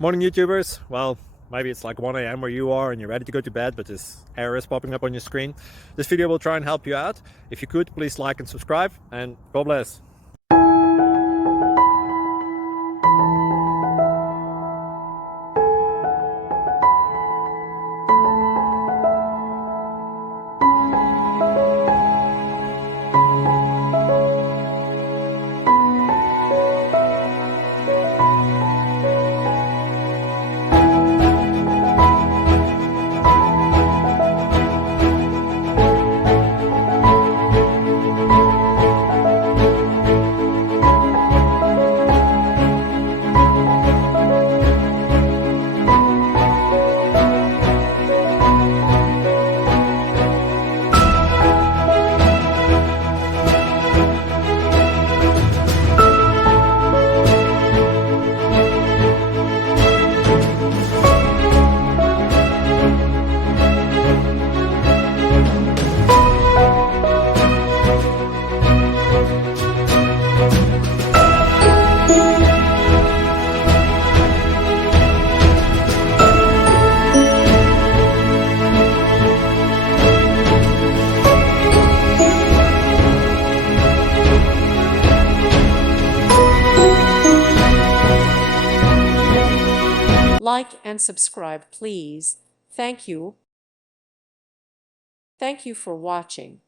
Morning YouTubers. Well, maybe it's like 1 a.m. where you are and you're ready to go to bed, but this error is popping up on your screen. This video will try and help you out. If you could, please like and subscribe, and God bless. Like and subscribe, please. Thank you. Thank you for watching.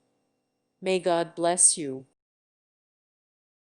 May God bless you.